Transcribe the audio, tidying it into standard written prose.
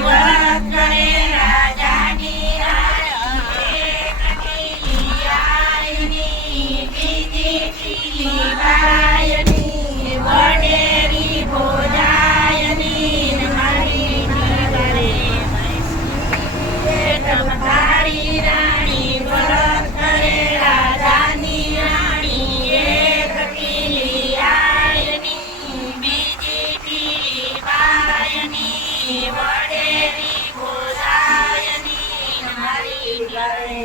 વ્રત કરે રાજાની રાણી એક ટીલી આયની બીજી ટીલી બાયની વડેરી ભોજાયની મારી નગરે તમારી રાણી વ્રત કરે રાજાની રાણી એક ટીલી આયની બીજી ટીલી બાયની વડેરી ભોજાયની મારી નગરે